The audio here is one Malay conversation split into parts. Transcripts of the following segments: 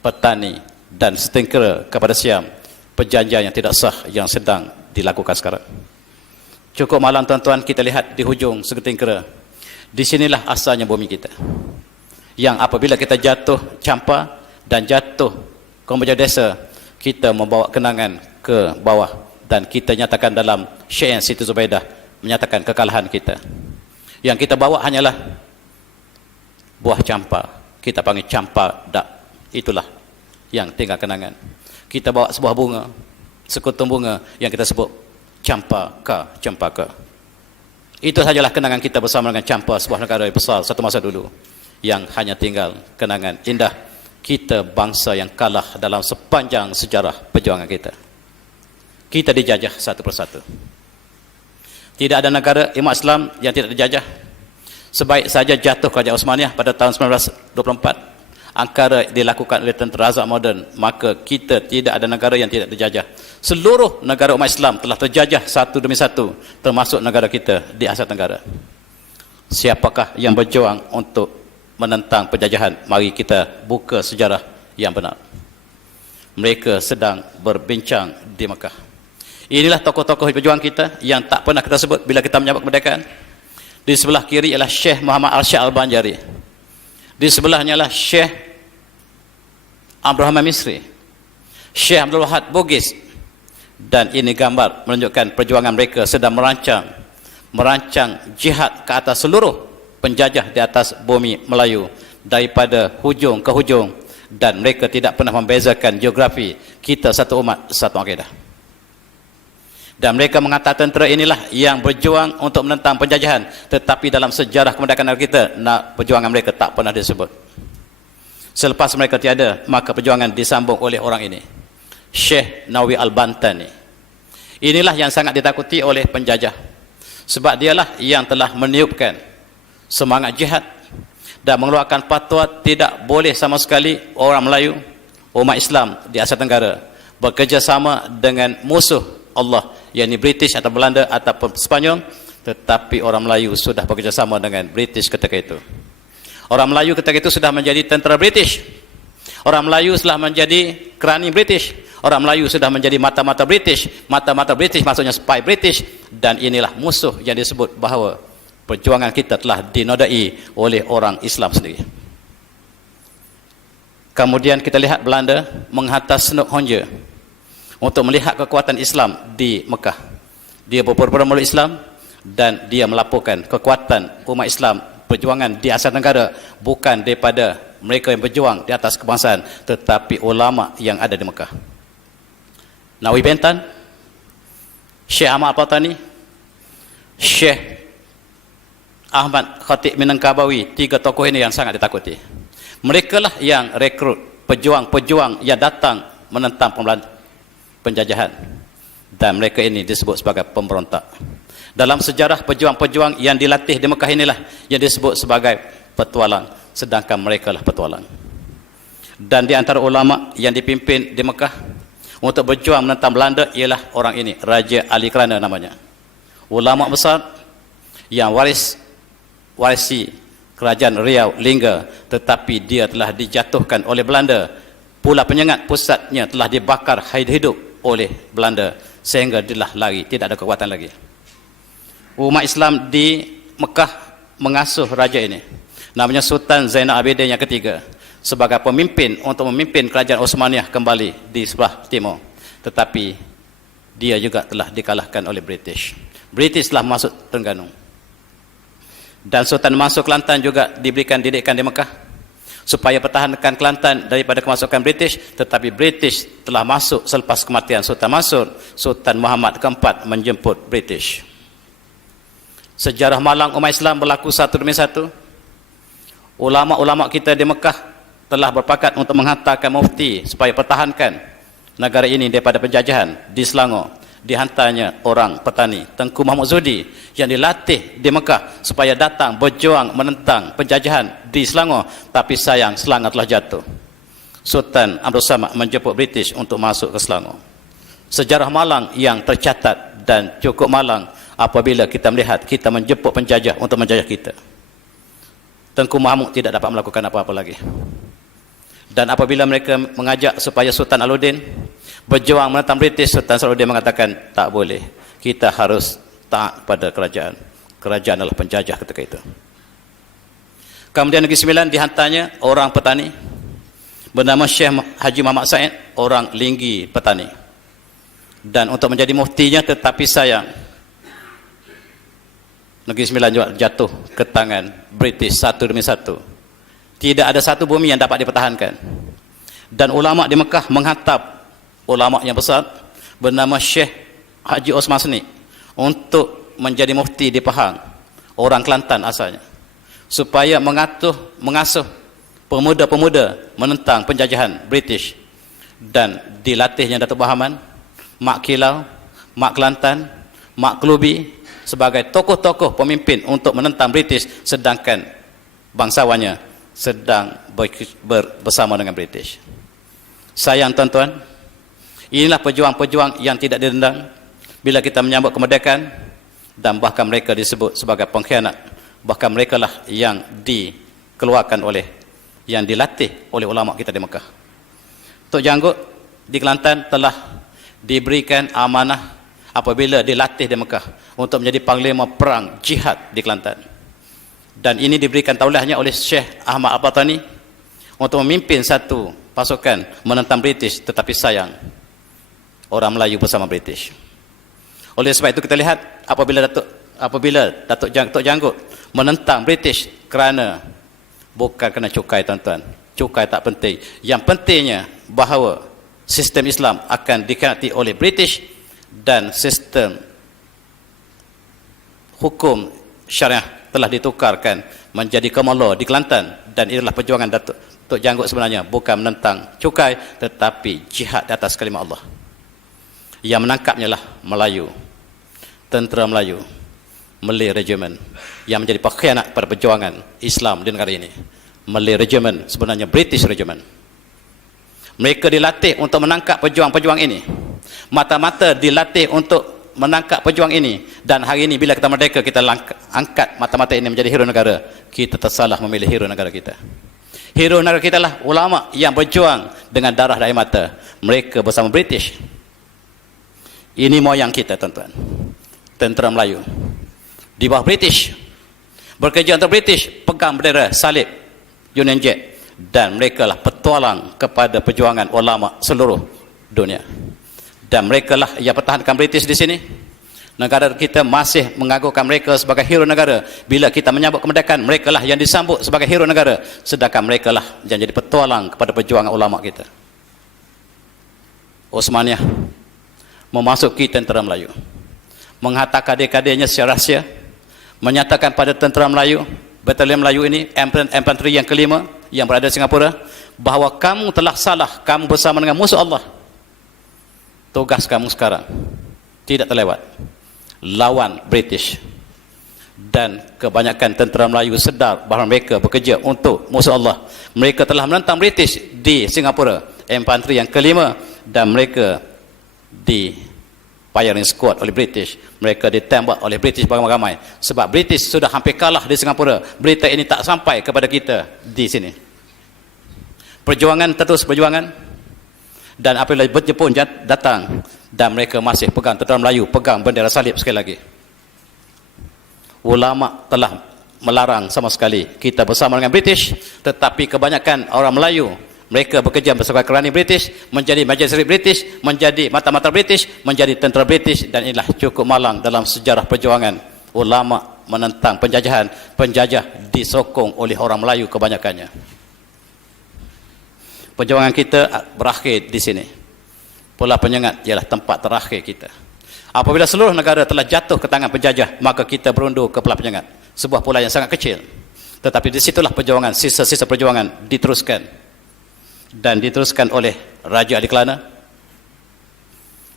petani dan setingkara kepada Siam, perjanjian yang tidak sah yang sedang dilakukan sekarang. Cukup malam tuan-tuan, kita lihat di hujung setingkara. Di sinilah asalnya bumi kita. Yang apabila kita jatuh campa dan jatuh Kompoja Desa, kita membawa kenangan ke bawah dan kita nyatakan dalam Syair Siti Zubaidah menyatakan kekalahan kita. Yang kita bawa hanyalah buah campa. Kita panggil campa dak. Itulah yang tinggal kenangan. Kita bawa sebuah bunga, sekutum bunga yang kita sebut campaka, cempaka. Itu sajalah kenangan kita bersama dengan campa, sebuah negara yang besar satu masa dulu, yang hanya tinggal kenangan indah kita, bangsa yang kalah dalam sepanjang sejarah perjuangan kita. Kita dijajah satu persatu. Tidak ada negara umat Islam yang tidak dijajah. Sebaik saja jatuh kerajaan Osmaniyah pada tahun 1924, angkara dilakukan oleh tentera Azad moden, maka kita tidak ada negara yang tidak dijajah. Seluruh negara umat Islam telah terjajah satu demi satu, termasuk negara kita di Asia Tenggara. Siapakah yang berjuang untuk menentang penjajahan? Mari kita buka sejarah yang benar. Mereka sedang berbincang di Mekah. Inilah tokoh-tokoh perjuangan kita yang tak pernah kita sebut bila kita menyambut kemerdekaan. Di sebelah kiri ialah Syekh Muhammad Arsyad Al-Banjari. Di sebelahnya ialah Syekh Abdul Rahman Misri, Syekh Abdul Wahab Bugis. Dan ini gambar menunjukkan perjuangan mereka sedang merancang jihad ke atas seluruh penjajah di atas bumi Melayu, daripada hujung ke hujung, dan mereka tidak pernah membezakan geografi. Kita satu umat, satu akidah. Dan mereka mengatakan tentera inilah yang berjuang untuk menentang penjajahan, tetapi dalam sejarah kemerdekaan kita, perjuangan mereka tak pernah disebut. Selepas mereka tiada, maka perjuangan disambung oleh orang ini, Syekh Nawawi Al-Bantani. Inilah yang sangat ditakuti oleh penjajah, sebab dialah yang telah meniupkan semangat jihad dan mengeluarkan fatwa tidak boleh sama sekali orang Melayu, umat Islam di Asia Tenggara bekerjasama dengan musuh Allah, yakni British atau Belanda ataupun Spanyol. Tetapi orang Melayu sudah bekerjasama dengan British ketika itu. Orang Melayu ketika itu sudah menjadi tentera British. Orang Melayu telah menjadi kerani British. Orang Melayu sudah menjadi mata-mata British. Mata-mata British maksudnya spy British. Dan inilah musuh yang disebut bahawa perjuangan kita telah dinodai oleh orang Islam sendiri. Kemudian kita lihat Belanda menghantar Snoek Honje untuk melihat kekuatan Islam di Mekah. Dia berpura-pura meluk Islam dan dia melaporkan kekuatan umat Islam perjuangan di Asia Tenggara bukan daripada mereka yang berjuang di atas kebangsaan, tetapi ulama yang ada di Mekah. Nawawi Bentan, Syekh Ahmad Al-Fatani, Syekh Ahmad Khatib Minangkabawi, tiga tokoh ini yang sangat ditakuti. Mereka lah yang rekrut pejuang-pejuang yang datang menentang penjajahan, dan mereka ini disebut sebagai pemberontak. Dalam sejarah pejuang-pejuang yang dilatih di Mekah inilah yang disebut sebagai petualang, sedangkan mereka lah petualang. Dan di antara ulama yang dipimpin di Mekah untuk berjuang menentang Belanda ialah orang ini, Raja Ali Krana namanya. Ulama besar yang warisi kerajaan Riau Lingga, tetapi dia telah dijatuhkan oleh Belanda. Pula penyengat pusatnya telah dibakar hidup oleh Belanda sehingga dia lari, tidak ada kekuatan lagi. Umat Islam di Mekah mengasuh raja ini, namanya Sultan Zainal Abidin yang ketiga, sebagai pemimpin untuk memimpin kerajaan Osmaniyah kembali di sebelah timur. Tetapi dia juga telah dikalahkan oleh British. British telah masuk Terengganu. Dan Sultan Mansur Kelantan juga diberikan didikan di Mekah supaya pertahankan Kelantan daripada kemasukan British. Tetapi British telah masuk selepas kematian Sultan Mansur. Sultan Muhammad keempat menjemput British. Sejarah malang umat Islam berlaku satu demi satu. Ulama-ulama kita di Mekah telah berpakat untuk menghantarkan mufti supaya pertahankan negara ini daripada penjajahan. Di Selangor dihantarnya orang petani, Tengku Mahmud Zudi, yang dilatih di Mekah supaya datang berjuang menentang penjajahan di Selangor. Tapi sayang, Selangor telah jatuh. Sultan Abdul Samad menjemput British untuk masuk ke Selangor. Sejarah malang yang tercatat, dan cukup malang apabila kita melihat kita menjemput penjajah untuk menjajah kita. Tengku Mahmud tidak dapat melakukan apa-apa lagi. Dan apabila mereka mengajak supaya Sultan Alauddin berjuang menentang British, Sultan Alauddin mengatakan tak boleh, kita harus taat pada kerajaan. Kerajaan adalah penjajah ketika itu. Kemudian Negeri Sembilan dihantarnya orang petani bernama Syekh Haji Muhammad Said, orang Linggi petani. Dan untuk menjadi muftinya, tetapi sayang Negeri Sembilan juga jatuh ke tangan British satu demi satu. Tidak ada satu bumi yang dapat dipertahankan. Dan ulama di Mekah menghantar ulama yang besar bernama Syekh Haji Osman Seni untuk menjadi mufti di Pahang, orang Kelantan asalnya, supaya mengasuh pemuda-pemuda menentang penjajahan British. Dan dilatihnya Datuk Bahaman, Mak Kilau, Mak Kelantan, Mak Kelubi sebagai tokoh-tokoh pemimpin untuk menentang British, sedangkan bangsawannya sedang bersama dengan British. Sayang tuan-tuan, inilah pejuang-pejuang yang tidak didendang bila kita menyambut kemerdekaan, dan bahkan mereka disebut sebagai pengkhianat. Bahkan mereka lah yang dikeluarkan yang dilatih oleh ulama kita di Mekah. Tok Janggut di Kelantan telah diberikan amanah apabila dilatih di Mekah untuk menjadi panglima perang jihad di Kelantan. Dan ini diberikan taulahnya oleh Syekh Ahmad Al-Batani untuk memimpin satu pasukan menentang British, tetapi sayang orang Melayu bersama British. Oleh sebab itu kita lihat apabila Datuk Janggut menentang British bukan kerana cukai, tuan-tuan. Cukai tak penting. Yang pentingnya bahawa sistem Islam akan dikhianati oleh British dan sistem hukum syariah telah ditukarkan menjadi common law di Kelantan. Dan inilah perjuangan Datuk Janggut sebenarnya, bukan menentang cukai tetapi jihad di atas kalimah Allah. Yang menangkapnya lah Melayu, tentera Melayu, Malay Regiment, yang menjadi pengkhianat pada perjuangan Islam di negara ini. Malay Regiment sebenarnya British Regiment. Mereka dilatih untuk menangkap pejuang-pejuang ini, mata-mata dilatih untuk menangkap pejuang ini. Dan hari ini bila kita merdeka, kita angkat mata-mata ini menjadi hero negara. Kita tersalah memilih hero negara kita. Hero negara kita lah ulama yang berjuang dengan darah dan air mata. Mereka bersama British. Ini moyang kita, tuan-tuan. Tentera Melayu di bawah British, bekerja untuk British, pegang bendera salib Union Jack, dan mereka lah petualang kepada perjuangan ulama seluruh dunia. Dan mereka lah yang pertahankan British di sini. Negara kita masih mengagungkan mereka sebagai hero negara. Bila kita menyambut kemerdekaan, mereka lah yang disambut sebagai hero negara, sedangkan mereka lah yang jadi petualang kepada perjuangan ulama kita. Osmaniyah memasuki tentera Melayu, menghantar kader-kadernya secara rahsia, menyatakan pada tentera Melayu, batalion Melayu ini, infanteri yang kelima yang berada di Singapura, bahawa kamu telah salah, kamu bersama dengan musuh Allah. Tugas kamu sekarang tidak terlewat, lawan British. Dan kebanyakan tentera Melayu sedar bahawa mereka bekerja untuk musuh Allah. Mereka telah menentang British di Singapura, infanteri yang kelima, dan mereka di firing squad oleh British. Mereka ditembak oleh British beramai-ramai. Sebab British sudah hampir kalah di Singapura. Berita ini tak sampai kepada kita di sini. Perjuangan terus perjuangan. Dan apabila Jepun datang, dan mereka masih pegang, tentera Melayu pegang bendera salib sekali lagi. Ulama telah melarang sama sekali kita bersama dengan British, tetapi kebanyakan orang Melayu, mereka bekerja bersama kerani British, menjadi majlis British, menjadi mata-mata British, menjadi tentera British. Dan inilah cukup malang dalam sejarah perjuangan ulama menentang penjajahan. Penjajah disokong oleh orang Melayu kebanyakannya. Perjuangan kita berakhir di sini. Pulau Penyengat ialah tempat terakhir kita. Apabila seluruh negara telah jatuh ke tangan penjajah, maka kita berundur ke Pulau Penyengat, sebuah pulau yang sangat kecil. Tetapi di situlah perjuangan, sisa-sisa perjuangan diteruskan. Dan diteruskan oleh Raja Ali Kelana.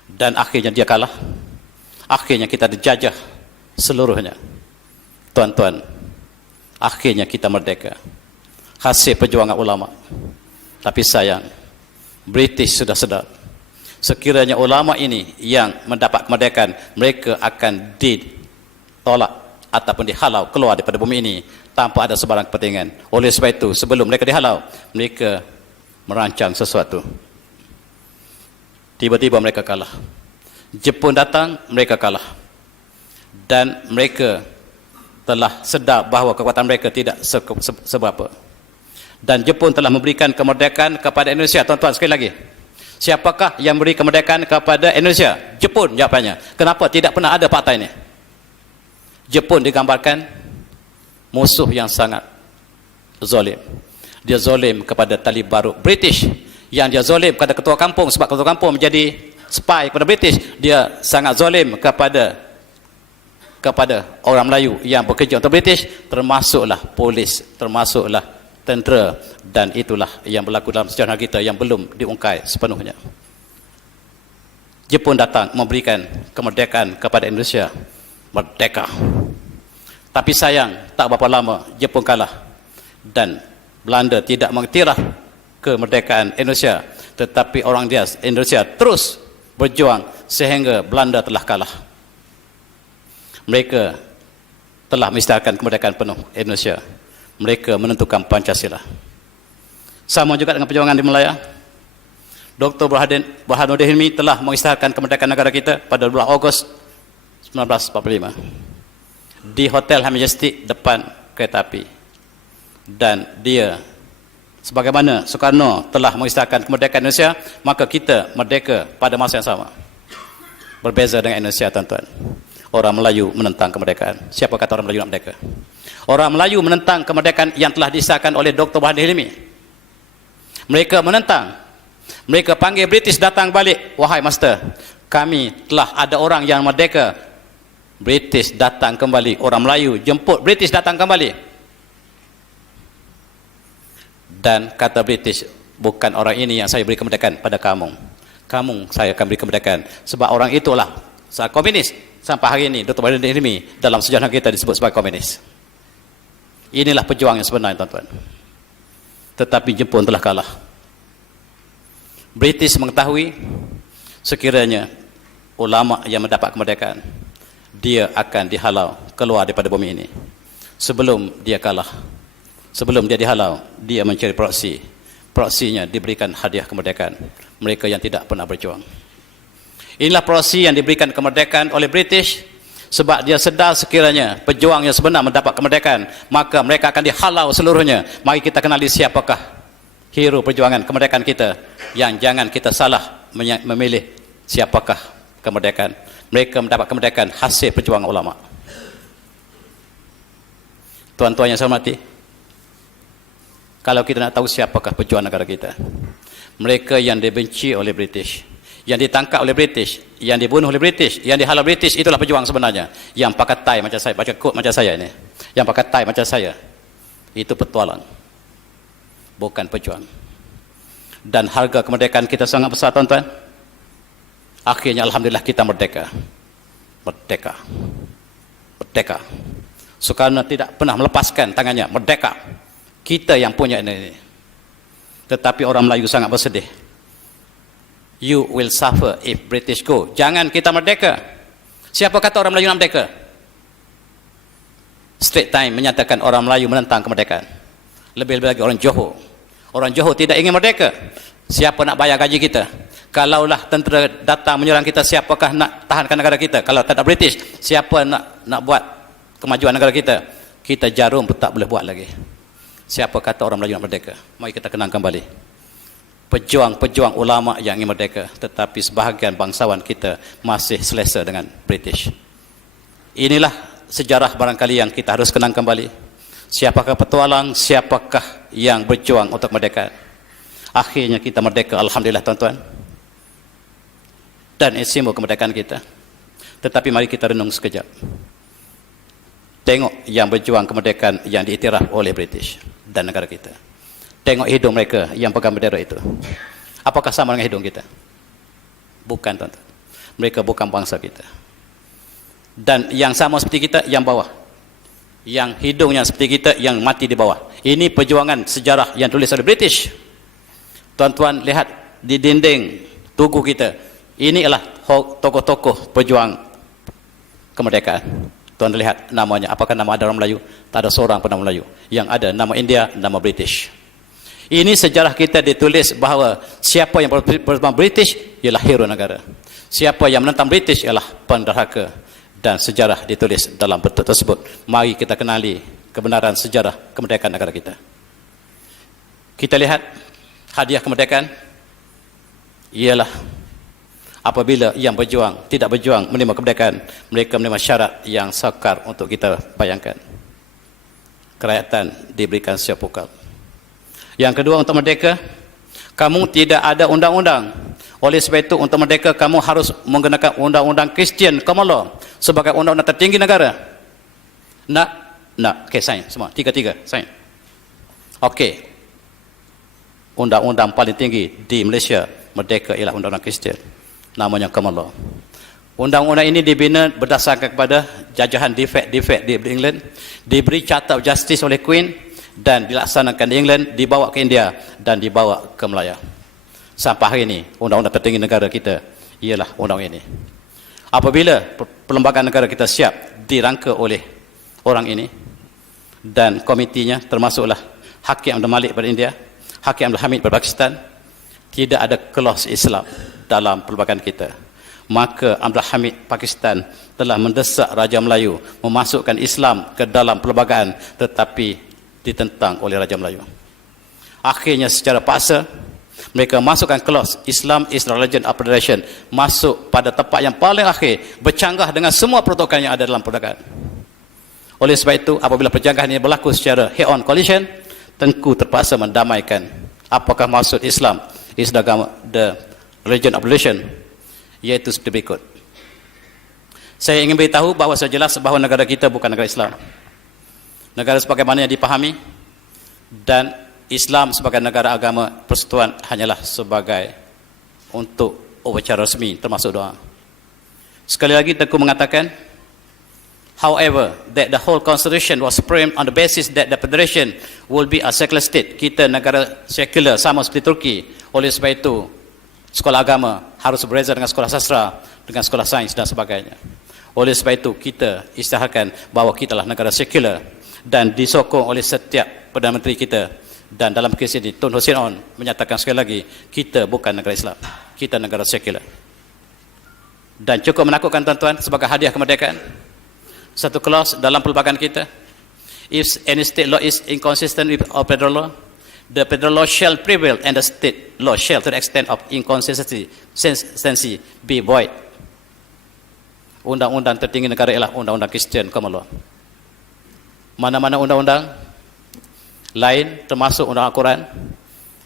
Dan akhirnya dia kalah. Akhirnya kita dijajah seluruhnya. Tuan-tuan, akhirnya kita merdeka. Hasil perjuangan ulama. Tapi sayang, British sudah sedar. Sekiranya ulama ini yang mendapat kemerdekaan, mereka akan ditolak ataupun dihalau keluar daripada bumi ini tanpa ada sebarang kepentingan. Oleh sebab itu, sebelum mereka dihalau, mereka merancang sesuatu. Tiba-tiba mereka kalah. Jepun datang, mereka kalah. Dan mereka telah sedar bahawa kekuatan mereka tidak seberapa. Dan Jepun telah memberikan kemerdekaan kepada Indonesia. Tuan-tuan, sekali lagi. Siapakah yang beri kemerdekaan kepada Indonesia? Jepun jawapannya. Kenapa tidak pernah ada partai ini? Jepun digambarkan musuh yang sangat zalim. Dia zalim kepada tali baru British. Yang dia zalim kepada ketua kampung, sebab ketua kampung menjadi spy kepada British. Dia sangat zalim kepada orang Melayu yang bekerja untuk British, termasuklah polis, termasuklah tentera, dan itulah yang berlaku dalam sejarah kita yang belum diungkai sepenuhnya. Jepun datang memberikan kemerdekaan kepada Indonesia, merdeka. Tapi sayang, tak berapa lama Jepun kalah dan Belanda tidak mengiktiraf kemerdekaan Indonesia, tetapi orang dia Indonesia terus berjuang sehingga Belanda telah kalah. Mereka telah mengisytiharkan kemerdekaan penuh Indonesia. Mereka menentukan Pancasila. Sama juga dengan perjuangan di Melaya. Dr. Burhanuddin Hilmi telah mengisytiharkan kemerdekaan negara kita pada 12 Ogos 1945 di Hotel Majestic depan kereta api. Dan dia, sebagaimana Soekarno telah mengisytiharkan kemerdekaan Indonesia, maka kita merdeka pada masa yang sama. Berbeza dengan Indonesia, tuan-tuan. Orang Melayu menentang kemerdekaan. Siapa kata orang Melayu nak merdeka? Orang Melayu menentang kemerdekaan yang telah disahkan oleh Dr. Burhanuddin Hilmi. Mereka menentang. Mereka panggil British datang balik. Wahai master, kami telah ada orang yang merdeka. British datang kembali. Orang Melayu jemput British datang kembali. Dan kata British, bukan orang ini yang saya beri kemerdekaan pada kamu. Kamu saya akan beri kemerdekaan. Sebab orang itulah saat komunis. Sampai hari ini Dr. Burhanuddin Hilmi dalam sejarah kita disebut sebagai komunis. Inilah perjuangan yang sebenarnya, tuan-tuan. Tetapi Jepun telah kalah. British mengetahui sekiranya ulama yang mendapat kemerdekaan, dia akan dihalau keluar daripada bumi ini. Sebelum dia kalah, sebelum dia dihalau, dia mencari proksi. Proksinya diberikan hadiah kemerdekaan. Mereka yang tidak pernah berjuang. Inilah proksi yang diberikan kemerdekaan oleh British, sebab dia sedar sekiranya pejuang yang sebenar mendapat kemerdekaan, maka mereka akan dihalau seluruhnya. Mari kita kenali siapakah hero perjuangan kemerdekaan kita, yang jangan kita salah memilih siapakah kemerdekaan. Mereka mendapat kemerdekaan hasil perjuangan ulama. Tuan-tuan yang saya hormati, kalau kita nak tahu siapakah pejuang negara kita, mereka yang dibenci oleh British, yang ditangkap oleh British, yang dibunuh oleh British, yang dihalau British, itulah pejuang sebenarnya. Yang pakai tie macam saya, baca kod macam saya ini, yang pakai tie macam saya, itu petualang, bukan pejuang. Dan harga kemerdekaan kita sangat besar, tuan-tuan. Akhirnya alhamdulillah kita merdeka. Merdeka. Merdeka. Soekarno tidak pernah melepaskan tangannya, merdeka. Kita yang punya ini. Tetapi orang Melayu sangat bersedih. You will suffer if British go. Jangan kita merdeka. Siapa kata orang Melayu nak merdeka? Straits Times menyatakan orang Melayu menentang kemerdekaan. Lebih-lebih lagi orang Johor. Orang Johor tidak ingin merdeka. Siapa nak bayar gaji kita? Kalaulah tentera datang menyerang kita, siapakah nak tahankan negara kita? Kalau tak ada British, siapa nak buat kemajuan negara kita? Kita jarum pun tak boleh buat lagi. Siapa kata orang Melayu nak merdeka? Mari kita kenang kembali pejuang-pejuang ulama yang ingin merdeka, tetapi sebahagian bangsawan kita masih selesa dengan British. Inilah sejarah barangkali yang kita harus kenang kembali. Siapakah petualang, siapakah yang berjuang untuk merdeka. Akhirnya kita merdeka, alhamdulillah, tuan-tuan. Dan ini simbol kemerdekaan kita. Tetapi mari kita renung sekejap. Tengok yang berjuang kemerdekaan yang diiktiraf oleh British dan negara kita. Tengok hidung mereka yang pegang bendera itu. Apakah sama dengan hidung kita? Bukan, tuan-tuan. Mereka bukan bangsa kita. Dan yang sama seperti kita, yang bawah. Yang hidungnya seperti kita, yang mati di bawah. Ini perjuangan sejarah yang tulis oleh British. Tuan-tuan lihat di dinding tugu kita. Ini adalah tokoh-tokoh pejuang kemerdekaan. Tuan lihat namanya. Apakah nama ada orang Melayu? Tak ada seorang pun nama Melayu. Yang ada nama India, nama British. Ini sejarah kita ditulis bahawa siapa yang bersama British ialah hero negara. Siapa yang menentang British ialah penderhaka. Dan sejarah ditulis dalam bentuk tersebut. Mari kita kenali kebenaran sejarah kemerdekaan negara kita. Kita lihat hadiah kemerdekaan ialah apabila yang berjuang, tidak berjuang menerima kemerdekaan, mereka menerima syarat yang sukar untuk kita bayangkan. Kerakyatan diberikan siap pukal. Yang kedua, untuk merdeka, kamu tidak ada undang-undang. Oleh sebab itu, untuk merdeka, kamu harus menggunakan undang-undang Christian common law sebagai undang-undang tertinggi negara. Nak, okey, sign semua, tiga-tiga, sign. Okey, undang-undang paling tinggi di Malaysia, merdeka ialah undang-undang Kristian. Namanya common law. Undang-undang ini dibina berdasarkan kepada jajahan defect di England, diberi Charter of Justice oleh Queen, dan dilaksanakan di England, dibawa ke India, dan dibawa ke Melaya. Sampai hari ini, undang-undang tertinggi negara kita ialah undang-undang ini. Apabila perlembagaan negara kita siap dirangka oleh orang ini, dan komitinya termasuklah Hakim Abdul Malik pada India, Hakim Abdul Hamid pada Pakistan, tidak ada clause Islam dalam perlembagaan kita. Maka Abdul Hamid Pakistan telah mendesak Raja Melayu memasukkan Islam ke dalam perlembagaan, tetapi ditentang oleh Raja Melayu. Akhirnya secara paksa mereka masukkan clause Islam is religion of federation, masuk pada tempat yang paling akhir, bercanggah dengan semua protokol yang ada dalam perlembagaan. Oleh sebab itu, apabila perjanggahan ini berlaku secara head-on collision, Tengku terpaksa mendamaikan. Apakah maksud Islam is the religion of federation, iaitu seperti berikut. Saya ingin beritahu bahawa saya jelas bahawa negara kita bukan negara Islam. Negara sebagaimana yang dipahami, dan Islam sebagai negara agama persekutuan hanyalah sebagai untuk upacara resmi termasuk doa. Sekali lagi Tengku mengatakan, however, that the whole constitution was framed on the basis that the federation will be a secular state. Kita negara sekular sama seperti Turki. Oleh sebab itu, sekolah agama harus berbeza dengan sekolah sastra, dengan sekolah sains dan sebagainya. Oleh sebab itu, kita isytiharkan bahawa kita adalah negara sekular, dan disokong oleh setiap Perdana Menteri kita. Dan dalam kes ini, Tun Hussein On menyatakan sekali lagi, kita bukan negara Islam, kita negara sekular. Dan cukup menakutkan tuan-tuan, sebagai hadiah kemerdekaan, satu clause dalam perlembagaan kita, if any state law is inconsistent with our federal law, the federal law shall prevail and the state law shall, to the extent of inconsistency, be void. Undang-undang tertinggi negara ialah undang-undang Kristian common law. Mana-mana undang-undang lain termasuk undang Al-Quran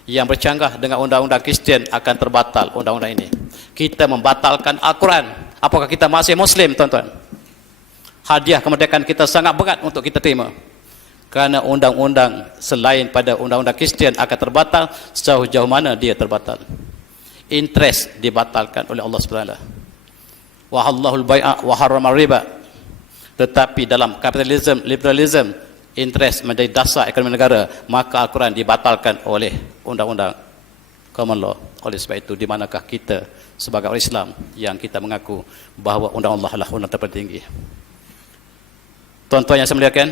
yang bercanggah dengan undang-undang Kristian akan terbatal undang-undang ini. Kita membatalkan Al-Quran. Apakah kita masih Muslim, tuan-tuan? Hadiah kemerdekaan kita sangat berat untuk kita terima. Kerana undang-undang selain pada undang-undang Kristian akan terbatal, sejauh mana dia terbatal? Interest dibatalkan oleh Allah SWT. Wa hallahul bai'a wa harrama riba. Tetapi dalam kapitalisme, liberalisme, interest menjadi dasar ekonomi negara, maka Al-Quran dibatalkan oleh undang-undang common law. Oleh sebab itu, di manakah kita sebagai orang Islam yang kita mengaku bahawa undang Allah adalah undang tertinggi? Tuan-tuan yang saya muliakan,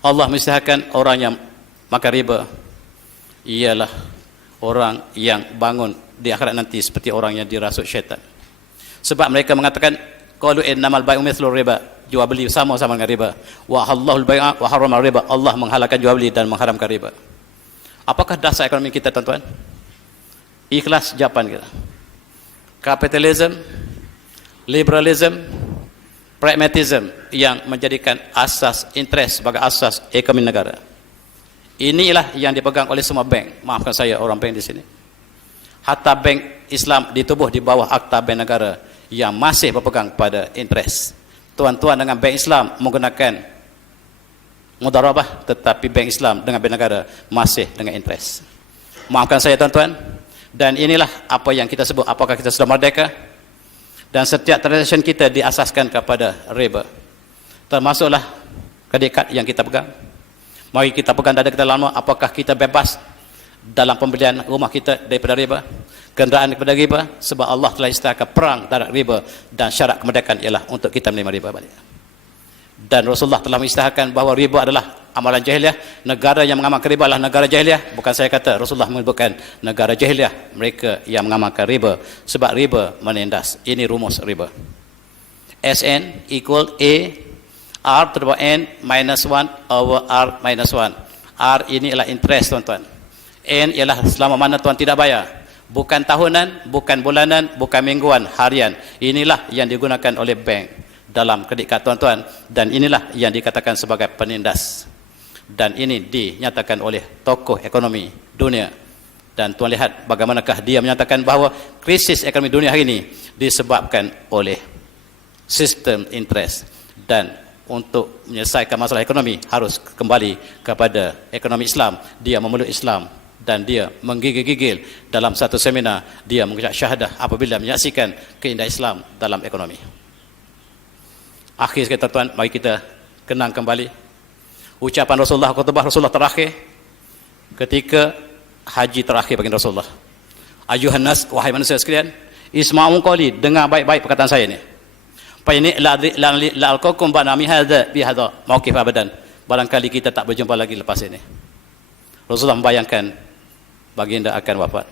Allah mengisytiharkan orang yang makan riba ialah orang yang bangun di akhirat nanti seperti orang yang dirasuk syaitan. Sebab mereka mengatakan, qalu innamal bai'u mithlu riba, jual beli sama-sama dengan riba. Wa hallahul bai'a wa harrama riba, Allah menghalalkan jual beli dan mengharamkan riba. Apakah dasar ekonomi kita, tuan-tuan? Ikhlas jawapan kita. Kapitalisme, liberalisme, pragmatisme yang menjadikan asas interest sebagai asas ekonomi negara. Inilah yang dipegang oleh semua bank. Maafkan saya orang bank di sini. Hatta bank Islam ditubuh di bawah akta bank negara yang masih berpegang pada interest. Tuan-tuan dengan bank Islam menggunakan mudarabah, tetapi bank Islam dengan bank negara masih dengan interest. Maafkan saya, tuan-tuan. Dan inilah apa yang kita sebut, apakah kita sudah merdeka? Dan setiap transaksi kita diasaskan kepada riba. Termasuklah kredit kad yang kita pegang. Mari kita pegang dada kita lama, apakah kita bebas dalam pembelian rumah kita daripada riba, kenderaan daripada riba, sebab Allah telah isytiharkan perang terhadap riba, dan syarat kemerdekaan ialah untuk kita menerima riba balik. Dan Rasulullah telah mengisytiharkan bahawa riba adalah amalan jahiliah, negara yang mengamalkan riba adalah negara jahiliah. Bukan saya kata, Rasulullah menyebutkan negara jahiliah, mereka yang mengamalkan riba, sebab riba menindas. Ini rumus riba. Sn equal A R to the power N minus 1 over R minus 1. R ini adalah interest, tuan-tuan. N ialah selama mana tuan tidak bayar. Bukan tahunan, bukan bulanan, bukan mingguan, harian. Inilah yang digunakan oleh bank dalam kredit kad, tuan-tuan. Dan inilah yang dikatakan sebagai penindas. Dan ini dinyatakan oleh tokoh ekonomi dunia. Dan tuan lihat bagaimanakah dia menyatakan bahawa krisis ekonomi dunia hari ini disebabkan oleh sistem interest. Dan untuk menyelesaikan masalah ekonomi harus kembali kepada ekonomi Islam. Dia memeluk Islam. Dan dia menggigil-gigil dalam satu seminar, dia mengucap syahadah apabila menyaksikan keindahan Islam dalam ekonomi. Akhir sekali, tuan-tuan, mari kita kenang kembali ucapan Rasulullah, khutbah Rasulullah terakhir ketika haji terakhir bagi Rasulullah. Ayuhan nas, wahai manusia sekalian, isma'u qawli, dengar baik-baik perkataan saya ni. Fa ini la'alqakum ba'da mi hadza bi hadza mauqif abadan. Barangkali kita tak berjumpa lagi lepas ini. Rasulullah membayangkan baginda akan wafat.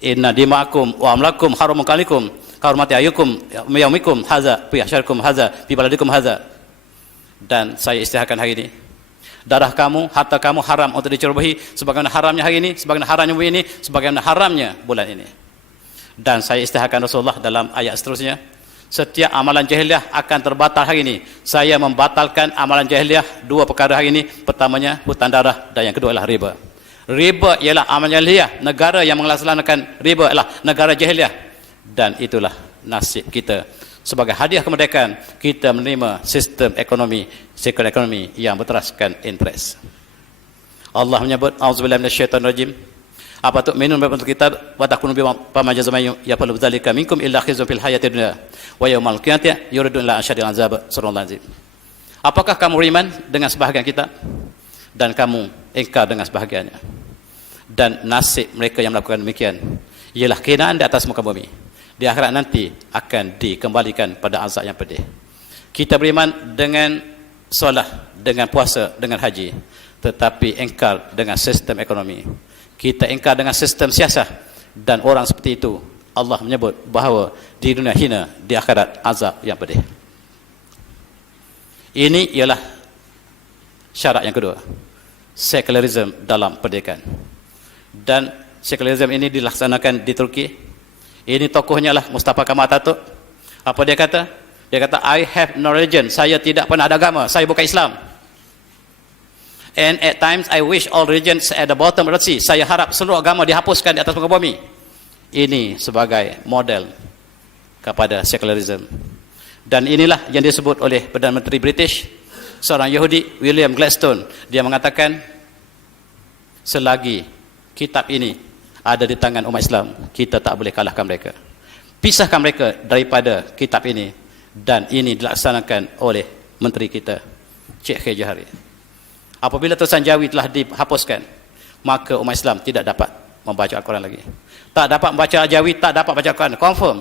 Inna dima'akum wa amlakum haramun kalikum kahurmati ayukum yaumikum hadza fi asyarikum hadza fi baladikum hadza. Dan saya istiharkan hari ini, darah kamu, harta kamu haram untuk dicerobohi sebagaimana haramnya hari ini, sebagaimana haramnya bulan ini, sebagaimana haramnya bulan ini. Dan saya istiharkan Rasulullah dalam ayat seterusnya, setiap amalan jahiliah akan terbatal hari ini. Saya membatalkan amalan jahiliah dua perkara hari ini. Pertamanya hutang darah dan yang kedua adalah riba. Riba ialah amalan jahiliah. Negara yang melaksanakan riba ialah negara jahiliah. Dan itulah nasib kita. Sebagai hadiah kemerdekaan, kita menerima sistem ekonomi, sekular ekonomi yang berteraskan interest. Allah menyebut, auzubillahi minasyaitonirrajim, apa tu'minun bil kitab wa takunu bima pamajazama yaqulu dzalika minkum illa khizyun fil hayatid dunya wa yaumal qiyamati yuridun la asyadil azab. Surah Al-Azim. Apakah kamu beriman dengan sebahagian kitab dan kamu ingkar dengan sebahagiannya? Dan nasib mereka yang melakukan demikian ialah kehinaan di atas muka bumi. Di akhirat nanti akan dikembalikan pada azab yang pedih. Kita beriman dengan solat, dengan puasa, dengan haji, tetapi ingkar dengan sistem ekonomi. Kita ingkar dengan sistem siasah, dan orang seperti itu Allah menyebut bahawa di dunia hina, di akhirat azab yang pedih. Ini ialah syarat yang kedua, sekularisme dalam pendidikan. Dan sekularisme ini dilaksanakan di Turki. Ini tokohnya lah Mustafa Kemal Atatürk. Apa dia kata? Dia kata, I have no religion, saya tidak pernah ada agama, saya bukan Islam. And at times I wish all religions at the bottom of the sea. Saya harap seluruh agama dihapuskan di atas muka bumi. Ini sebagai model kepada sekularisme. Dan inilah yang disebut oleh Perdana Menteri British, seorang Yahudi, William Gladstone. Dia mengatakan, selagi kitab ini ada di tangan umat Islam, kita tak boleh kalahkan mereka. Pisahkan mereka daripada kitab ini. Dan ini dilaksanakan oleh menteri kita, Cik Khair Johari. Apabila tulisan Jawi telah dihapuskan, maka umat Islam tidak dapat membaca Al-Quran lagi. Tak dapat membaca Jawi, tak dapat baca Al-Quran. Confirm.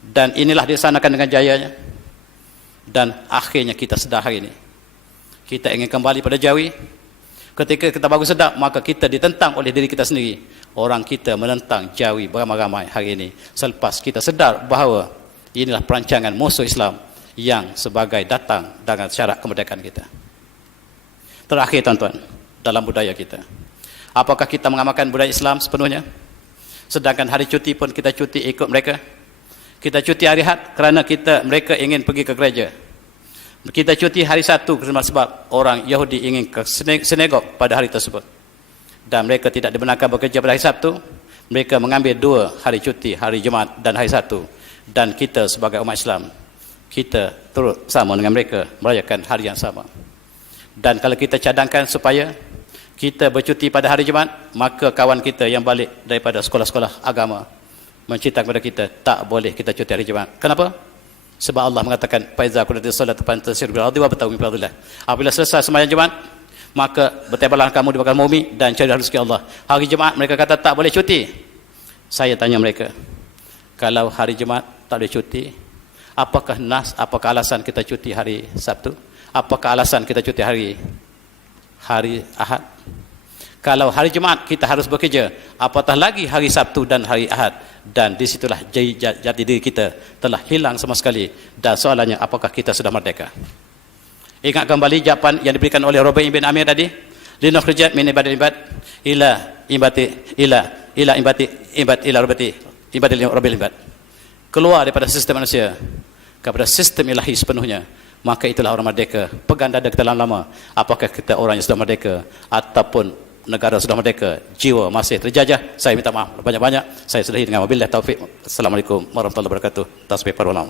Dan inilah dilaksanakan dengan jayanya. Dan akhirnya kita sedar hari ini, kita ingin kembali pada Jawi. Ketika kita baru sedar, maka kita ditentang oleh diri kita sendiri. Orang kita menentang Jawi beramai-ramai hari ini, selepas kita sedar bahawa inilah perancangan musuh Islam yang sebagai datang dengan syarat kemerdekaan kita. Terakhir, tuan-tuan, dalam budaya kita, apakah kita mengamalkan budaya Islam sepenuhnya? Sedangkan hari cuti pun kita cuti ikut mereka. Kita cuti hari Ahad kerana mereka ingin pergi ke gereja. Kita cuti hari Sabtu kerana sebab orang Yahudi ingin ke sinagog pada hari tersebut. Dan mereka tidak dibenarkan bekerja pada hari Sabtu. Mereka mengambil dua hari cuti, hari Jumaat dan hari Sabtu. Dan kita sebagai umat Islam, kita turut sama dengan mereka merayakan hari yang sama. Dan kalau kita cadangkan supaya kita bercuti pada hari Jumaat, maka kawan kita yang balik daripada sekolah-sekolah agama mencerita kepada kita, tak boleh kita cuti hari Jumaat. Kenapa? Sebab Allah mengatakan, faiza qudiyatis salatu fantashir bil ardi wabtaghu min fadlillah. Apabila selesai sembahyang Jumaat, maka bertebaranlah kamu di muka bumi dan cari rezeki Allah. Hari Jumaat mereka kata tak boleh cuti. Saya tanya mereka, kalau hari Jumaat tak boleh cuti, apakah nas, apakah alasan kita cuti hari Sabtu? Apakah alasan kita cuti hari Ahad? Kalau hari Jumaat kita harus bekerja, apatah lagi hari Sabtu dan hari Ahad. Dan disitulah jati diri kita telah hilang sama sekali. Dan soalannya, apakah kita sudah merdeka? Ingat kembali jawapan yang diberikan oleh Rabi' bin Amir tadi. Linukhrija min ibadil ibad ila rabbil ibad. Keluar daripada sistem manusia kepada sistem ilahi sepenuhnya. Maka itulah orang merdeka. Pegang dada kita lama-lama. Apakah kita orang yang sudah merdeka ataupun negara sudah merdeka, jiwa masih terjajah? Saya minta maaf banyak-banyak. Saya sudahi dengan wabillahi taufik. Assalamualaikum warahmatullahi wabarakatuh. Tasbih para ulama.